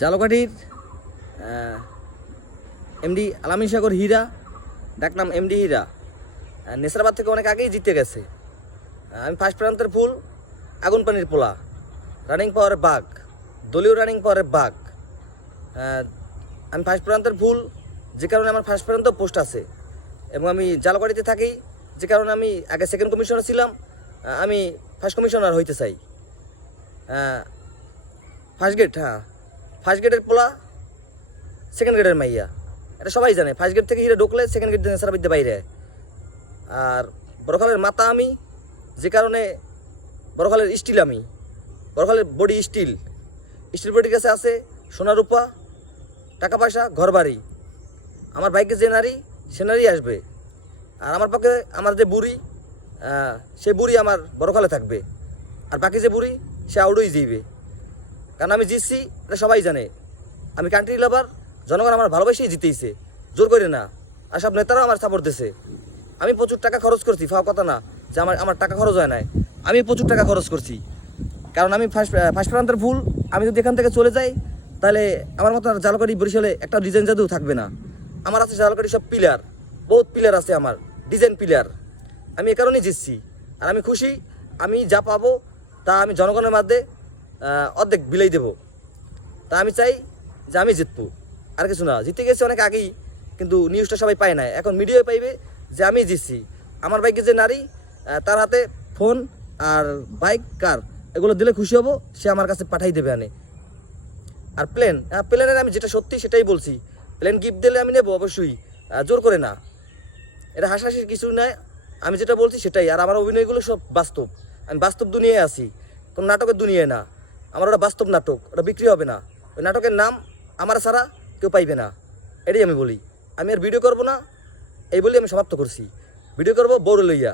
জালকাঠির MD আলামিন সাগর হীরা, ডাকনাম MD হীরা, নেসরাবাদ থেকে অনেক আগেই জিতে গেছে। আমি ফার্স্ট প্রান্তের ফুল, আগুন পানির পোলা, রানিং পাওয়ারের বাঘ, দলীয় রানিং পাওয়ারের বাঘ। আমি ফার্স্ট প্রান্তের ফুল, যে কারণে আমার ফার্স্ট প্রান্ত পোস্ট আছে, এবং আমি জালকাঠিতে থাকি, যে কারণে আমি আগে সেকেন্ড কমিশনার ছিলাম, আমি ফার্স্ট কমিশনার হইতে চাই। ফার্স্ট গেট, ফার্স্ট গেটের পোলা, সেকেন্ড গেটের মাইয়া, এটা সবাই জানে। ফার্স্ট গেট থেকে হিরে ঢুকলে সেকেন্ড গেট দিয়ে সারাবিদ্যা বাইরে। আর বড়খালের মাথা আমি, যে কারণে বড়খালের স্টিল, আমি বড়খালের বডি স্টিল বডির কাছে আছে সোনা রূপা, টাকা পয়সা, ঘর বাড়ি। আমার বাইকে যে নারী, সে নারী আসবে। আর আমার পক্ষে আমার যে বুড়ি, সে বুড়ি আমার বড়খালে থাকবে। আর বাকি যে বুড়ি, সে আউটই যাইবে। কারণ আমি জিতছি, এটা সবাই জানে। আমি কান্ট্রি লাভার, জনগণ আমার ভালোবাসেই জিতেইছে, জোর করে না। আর সব নেতারাও আমার সাপোর্ট দিছে। আমি প্রচুর টাকা খরচ করছি, ফাও কথা না যে আমার টাকা খরচ হয় নাই। আমি প্রচুর টাকা খরচ করছি, কারণ আমি ফার্স্ট প্রান্তের ফুল। আমি যদি এখান থেকে চলে যাই, তাহলে আমার মতো আর জালকাঠি বরিশালে একটা ডিজাইন জাদু থাকবে না। আমার আছে জালকাঠি সব পিলার, বহুত পিলার আছে আমার, ডিজাইন পিলার। আমি এ কারণেই জিতছি। আর আমি খুশি, আমি যা পাবো তা আমি জনগণের মধ্যে অর্ধেক বিলাই দেবো। তা আমি চাই যে আমি জিতবো, আর কিছু না। জিতে গেছি অনেক আগেই, কিন্তু নিউজটা সবাই পায় না। এখন মিডিয়ায় পাইবে যে আমি জিতছি। আমার বাইকে যে নারী, তার হাতে ফোন আর বাইক, কার, এগুলো দিলে খুশি হব, সে আমার কাছে পাঠাই দেবে আনে। আর প্লেনের আমি যেটা সত্যি সেটাই বলছি। প্লেন গিফট দিলে আমি নেবো অবশ্যই, জোর করে না। এটা হাসাহাসির কিছু নয়, আমি যেটা বলছি সেটাই। আর আমার অভিনয়গুলো সব বাস্তব। আমি বাস্তব দুনিয়ায় আছি, কোনো নাটকের দুনিয়ায় না। আমার ওটা বাস্তব নাটক, ওটা বিক্রি হবে না। ওই নাটকের নাম আমার ছাড়া কেউ পাইবে না, এটাই আমি বলি। আমি আর ভিডিও করবো না, এই বলি আমি সমাপ্ত করছি। ভিডিও করবো বউরে লইয়া।